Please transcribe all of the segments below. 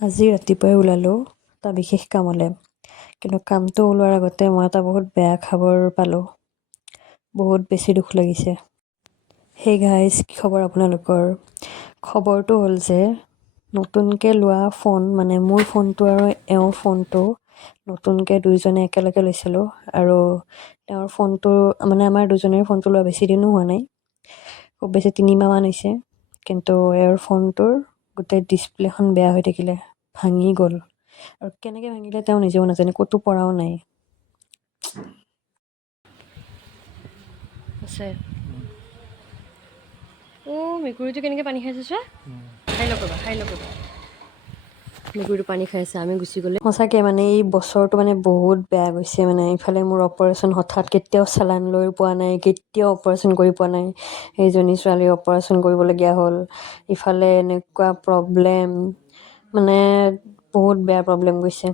আজি ৰাতিপুৱাই ওলালোঁ এটা বিশেষ কামলৈ, কিন্তু কামটো ওলোৱাৰ আগতে মই এটা বহুত বেয়া খবৰ পালোঁ। বহুত বেছি দুখ লাগিছে। হেই গাইজ, কি খবৰ আপোনালোকৰ? খবৰটো হ'ল যে নতুনকৈ লোৱা ফোন, মানে মোৰ ফোনটো আৰু এওঁৰ ফোনটো নতুনকৈ দুয়োজনে একেলগে লৈছিলোঁ। আৰু তেওঁৰ ফোনটো, মানে আমাৰ দুজনেৰে ফোনটো লোৱা বেছি দিনো হোৱা নাই, খুব বেছি 3 মাহমান হৈছে। কিন্তু এওঁৰ ফোনটোৰ গোটেই ডিছপ্লেখন বেয়া হৈ থাকিলে, ভাঙি গ'ল। আৰু কেনেকৈ ভাঙিলে তেওঁ নিজেও নাজানে, ক'তো পৰাও নাই। আছে মেকুৰীটো কেনেকৈ পানী খাইছে চোৱা, খাই লওক ৰ'বা। মেকুৰীটো পানী খাইছে, আমি গুচি গ'লে। সঁচাকৈ মানে এই বছৰটো মানে বহুত বেয়া গৈছে। মানে ইফালে মোৰ অপাৰেশ্যন হঠাৎ, কেতিয়াও চালান লৈ পোৱা নাই, কেতিয়াও অপাৰেশ্যন কৰি পোৱা নাই। সেইজনী ছোৱালী অপাৰেশ্যন কৰিবলগীয়া হ'ল। ইফালে এনেকুৱা প্ৰব্লেম, মানে বহুত বেয়া প্ৰব্লেম গৈছে।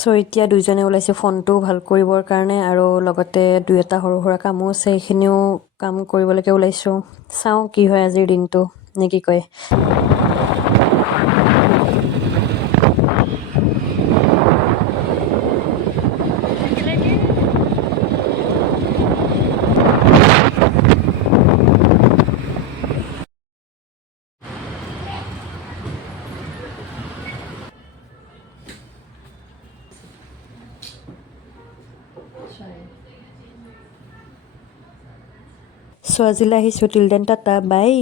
চ' এতিয়া দুইজনে ওলাইছে ফোনটো ভাল কৰিবৰ কাৰণে, আৰু লগতে 2-এটা সৰু সুৰা কামো আছে, সেইখিনিও কাম কৰিবলৈকে ওলাইছোঁ। চাওঁ কি হয় আজিৰ দিনটো, নে কি কয়? চ' আজিলৈ আহিছোঁ, টিল দেন টাটা, বাই।